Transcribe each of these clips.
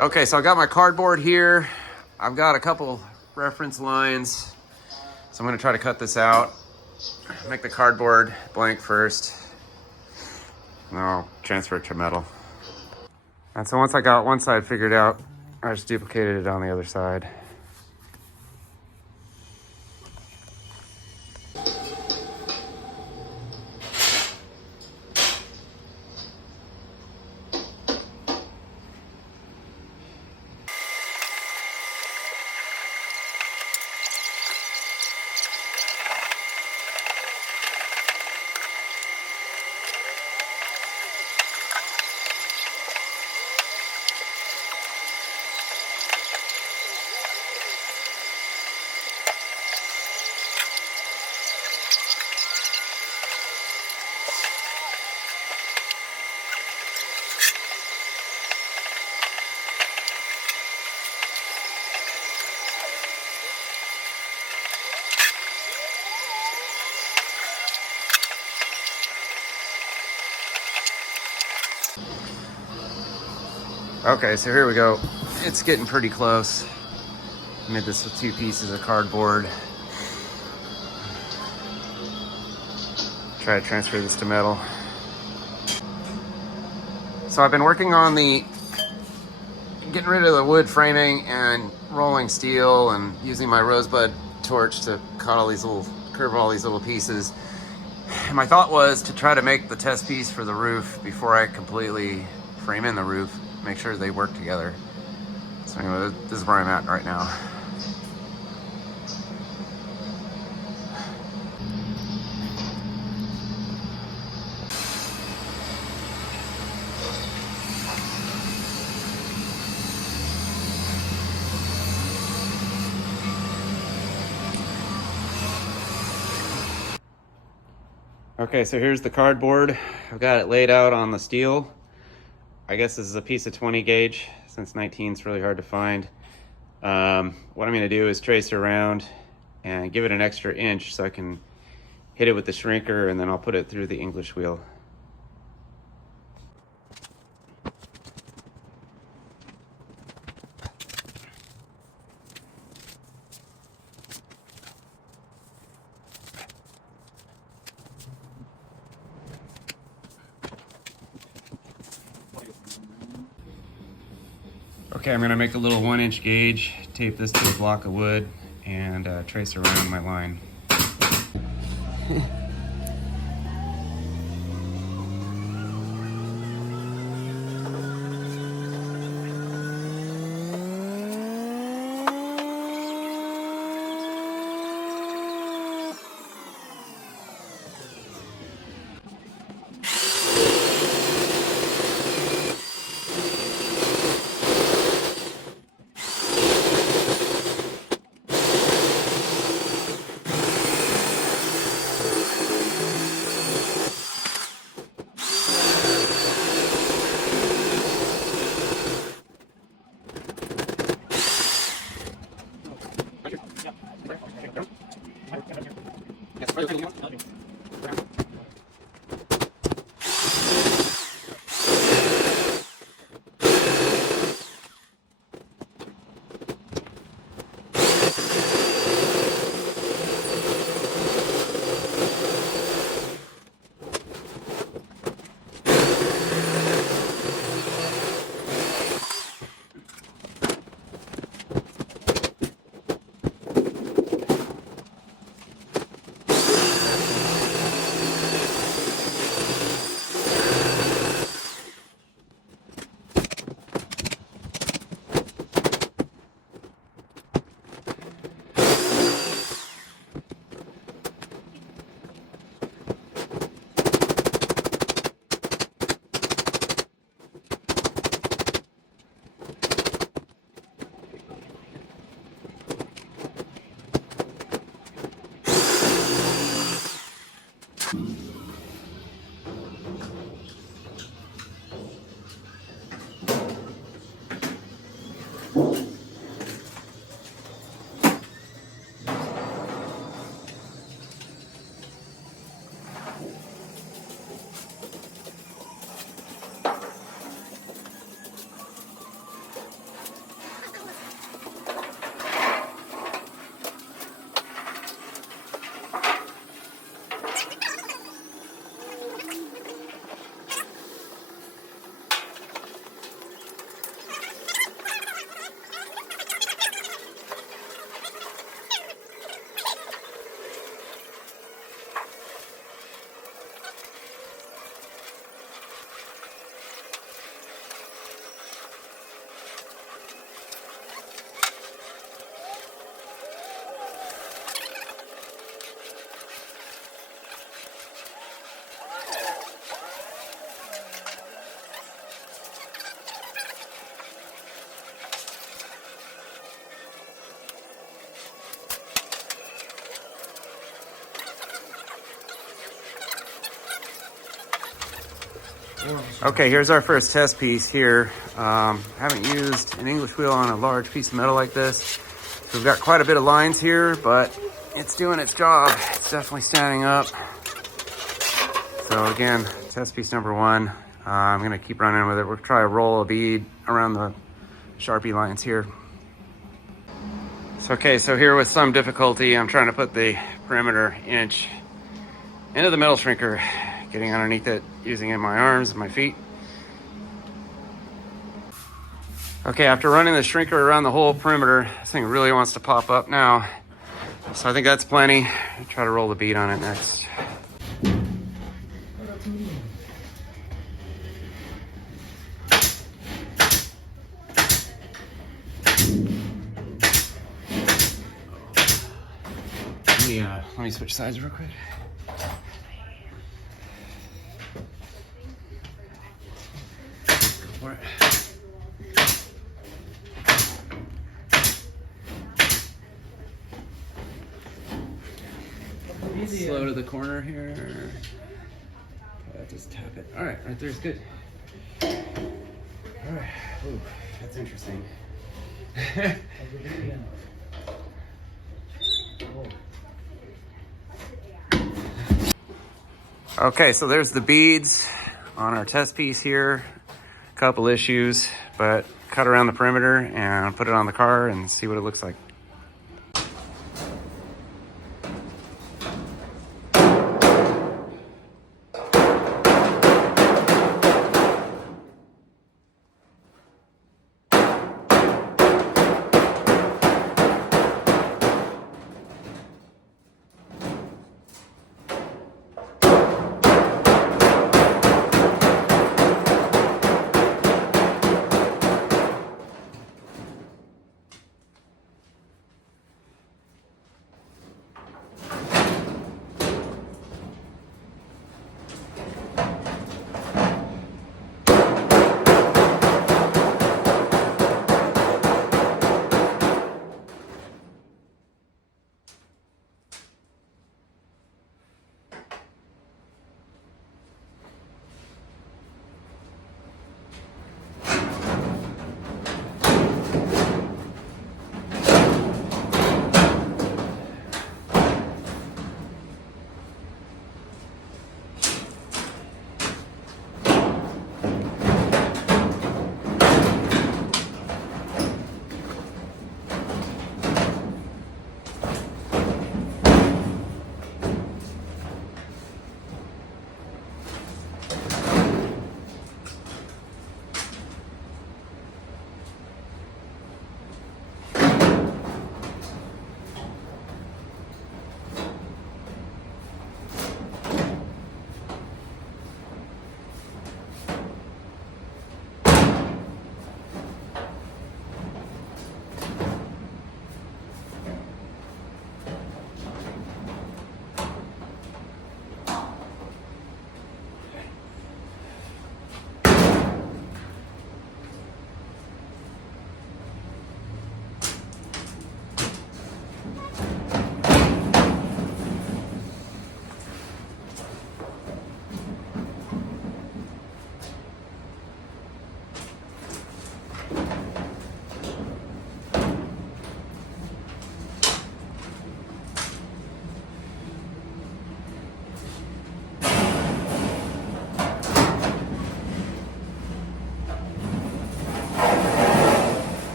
Okay, so I got my cardboard here. I've got a couple reference lines. So I'm gonna try to cut this out. Make the cardboard blank first. And then I'll transfer it to metal. And so once I got one side figured out, I just duplicated it on the other side. Okay, so here we go. It's getting pretty close. I made this with 2 pieces of cardboard. Try to transfer this to metal. So I've been working on getting rid of the wood framing and rolling steel and using my rosebud torch to curve all these little pieces. And my thought was to try to make the test piece for the roof before I completely frame in the roof, make sure they work together. So anyway, this is where I'm at right now. Okay, so here's the cardboard. I've got it laid out on the steel. I guess this is a piece of 20 gauge, since 19 is really hard to find. What I'm gonna do is trace it around and give it an extra inch so I can hit it with the shrinker, and then I'll put it through the English wheel. Okay, I'm gonna make a little 1-inch gauge, tape this to a block of wood, and trace around my line. Okay, here's our first test piece here. Haven't used an English wheel on a large piece of metal like this. So we've got quite a bit of lines here, but it's doing its job. It's definitely standing up. So again, test piece number one. I'm gonna keep running with it. We'll try to roll a bead around the Sharpie lines here. So, okay, so here with some difficulty, I'm trying to put the perimeter inch into the metal shrinker, getting underneath it, using it in my arms and my feet. Okay, after running the shrinker around the whole perimeter, this thing really wants to pop up now. So I think that's plenty. I'll try to roll the bead on it next. Let me switch sides real quick. Go for it. Slow to the corner here. Just tap it. All right, right there's good. All right. Ooh, that's interesting. Okay, so there's the beads on our test piece here. A couple issues, but cut around the perimeter and put it on the car and see what it looks like.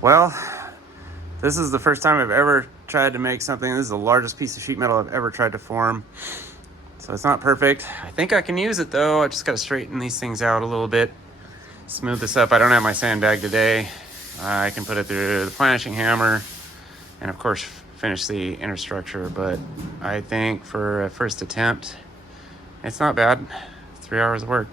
Well, this is the first time I've ever tried to make something. This is the largest piece of sheet metal I've ever tried to form. So it's not perfect. I think I can use it though. I just got to straighten these things out a little bit. smooth this up. I don't have my sandbag today. I can put it through the planishing hammer and of course finish the inner structure, but I think for a first attempt, it's not bad. 3 hours of work.